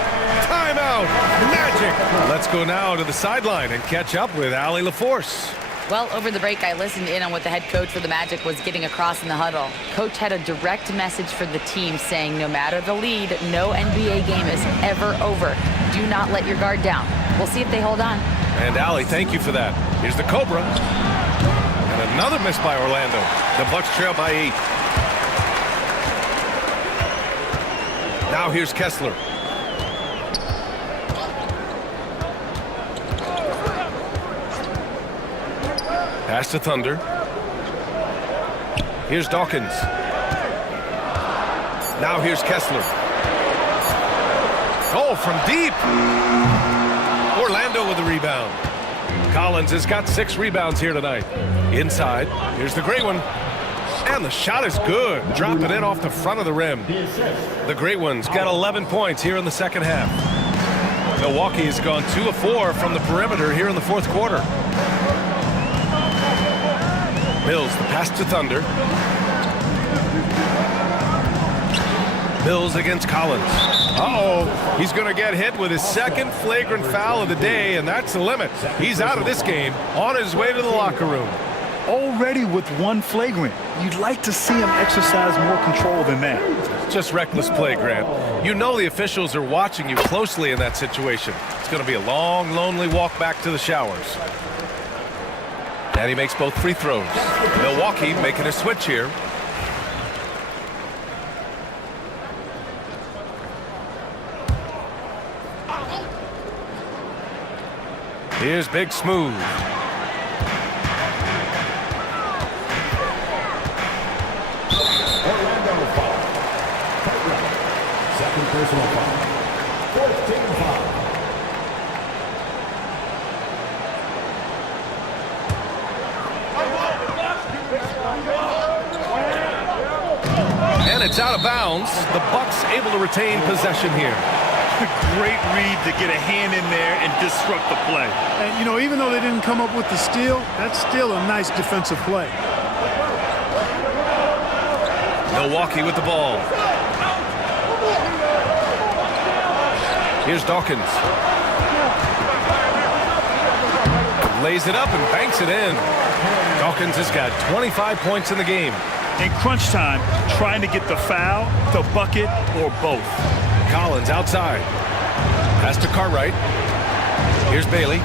Timeout. Magic. Let's go now to the sideline and catch up with Allie LaForce. Well, over the break, I listened in on what the head coach for the Magic was getting across in the huddle. Coach had a direct message for the team saying no matter the lead, no NBA game is ever over. Do not let your guard down. We'll see if they hold on. And Allie, thank you for that. Here's the Cobra. And another miss by Orlando. The Bucks trail by 8. Now here's Kessler. Pass to Thunder. Here's Dawkins. Now here's Kessler. Oh, from deep. Orlando with the rebound. Collins has got 6 rebounds here tonight. Inside, here's the great one. And the shot is good. Drop it in off the front of the rim. The great one's got 11 points here in the second half. Milwaukee has gone 2 of 4 from the perimeter here in the 4th quarter. Mills, the pass to Thunder. Mills against Collins. Uh-oh, he's going to get hit with his 2nd flagrant foul of the day, and that's the limit. He's out of this game, on his way to the locker room. Already with 1 flagrant. You'd like to see him exercise more control than that. Just reckless play, Grant. You know the officials are watching you closely in that situation. It's going to be a long, lonely walk back to the showers. And he makes both free throws. Milwaukee making a switch here. Here's Big Smooth. Orlando foul. Second personal foul. 14 foul. And it's out of bounds. The Bucks able to retain possession here. Great read to get a hand in there and disrupt the play. And, you know, even though they didn't come up with the steal, that's still a nice defensive play. Milwaukee with the ball. Here's Dawkins. Lays it up and banks it in. Dawkins has got 25 points in the game. In crunch time, trying to get the foul, the bucket, or both. Collins outside. Pass to Cartwright. Here's Bailey.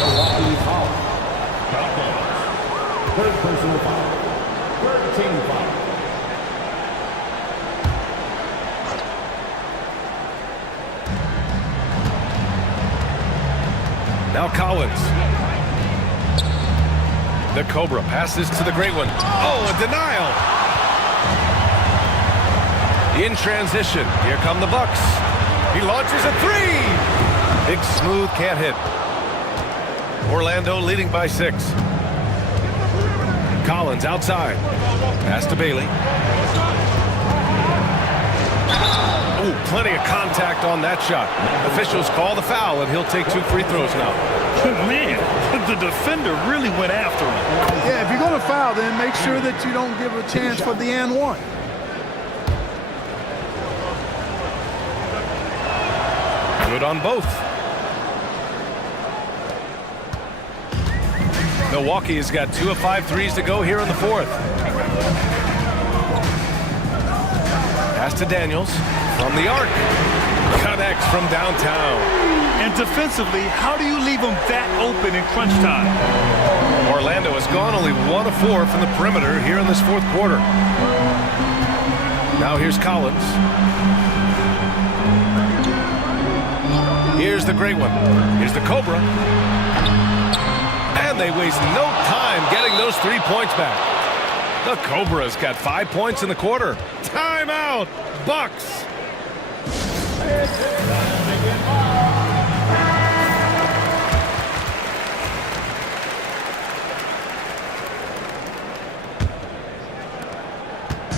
Milwaukee foul. Third personal foul. Third team foul. Now Collins. The Cobra passes to the great one. Oh, a denial. In transition, here come the Bucks. He launches a three. Big Smooth can't hit. Orlando leading by 6. Collins outside. Pass to Bailey. Ooh, plenty of contact on that shot. Officials call the foul, and he'll take 2 free throws now. Man, the defender really went after him. Yeah, if you're going to foul, then make sure that you don't give a chance for the and one. Good on both. Milwaukee has got 2 of 5 threes to go here in the 4th. Pass to Daniels from the arc. Connects from downtown. And defensively, how do you leave them that open in crunch time? Orlando has gone only 1 of 4 from the perimeter here in this 4th quarter. Now here's Collins. Here's the great one. Here's the Cobra. And they waste no time getting those 3 points back. The Cobra's got 5 points in the quarter. Timeout, Bucks.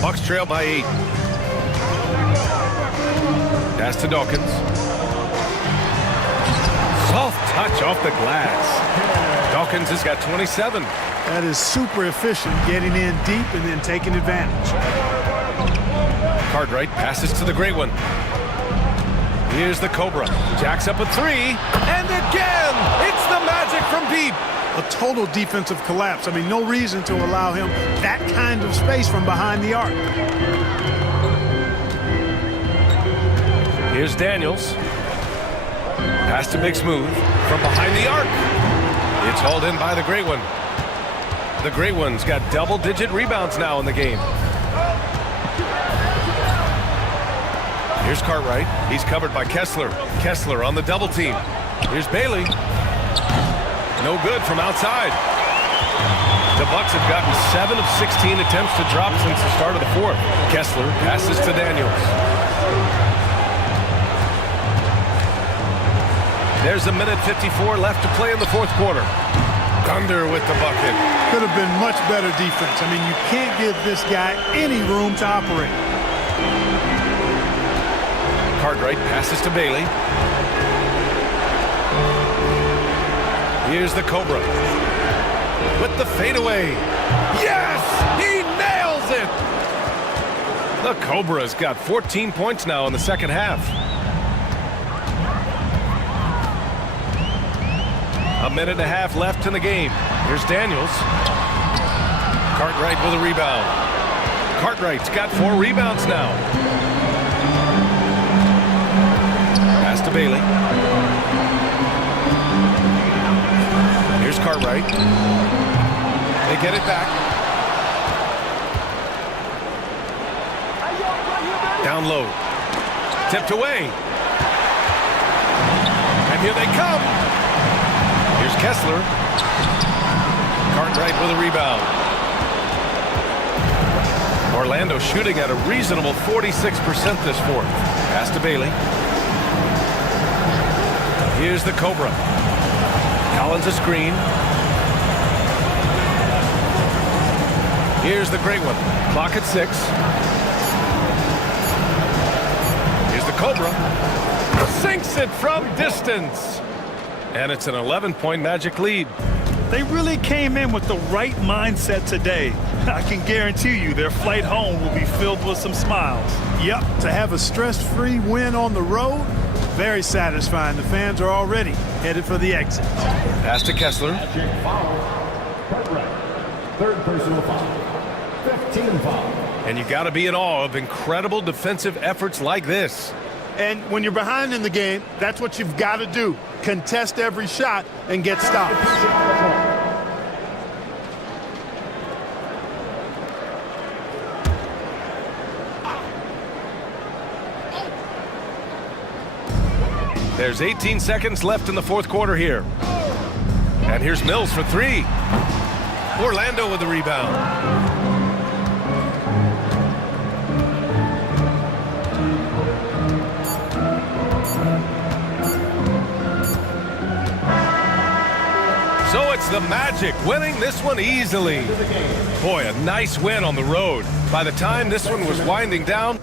Bucks trail by 8. Pass to Dawkins. Soft touch off the glass. Dawkins has got 27. That is super efficient, getting in deep and then taking advantage. Cartwright passes to the great one. Here's the Cobra. Jacks up a 3. And again, it's the magic from deep. A total defensive collapse. I mean, no reason to allow him that kind of space from behind the arc. Here's Daniels. Pass to Big Smooth from behind the arc. It's hauled in by the great one. The great one's got double-digit rebounds now in the game. Here's Cartwright. He's covered by Kessler. Kessler on the double team. Here's Bailey. No good from outside. The Bucks have gotten 7 of 16 attempts to drop since the start of the 4th. Kessler passes to Daniels. There's a minute 54 left to play in the 4th quarter. Thunder with the bucket. Could have been much better defense. I mean, you can't give this guy any room to operate. Cartwright passes to Bailey. Here's the Cobra. With the fadeaway. Yes! He nails it! The Cobra's got 14 points now in the 2nd half. A minute and a half left in the game. Here's Daniels. Cartwright with a rebound. Cartwright's got 4 rebounds now. Pass to Bailey. Here's Cartwright. They get it back. Down low. Tipped away. And here they come. Here's Kessler. Cartwright with a rebound. Orlando shooting at a reasonable 46% this 4th. Pass to Bailey. Here's the Cobra. Collins a screen. Here's the great one. Clock at 6. Cobra sinks it from distance. And it's an 11-point Magic lead. They really came in with the right mindset today. I can guarantee you their flight home will be filled with some smiles. Yep, to have a stress-free win on the road, very satisfying. The fans are already headed for the exit. Pass to Kessler. Magic foul. Cartwright. Third personal foul. 15 foul. And you got to be in awe of incredible defensive efforts like this. And when you're behind in the game, that's what you've got to do. Contest every shot and get stops. There's 18 seconds left in the fourth quarter here. And here's Mills for three. Orlando with the rebound. So it's the Magic winning this one easily. Boy, a nice win on the road. By the time this one was winding down,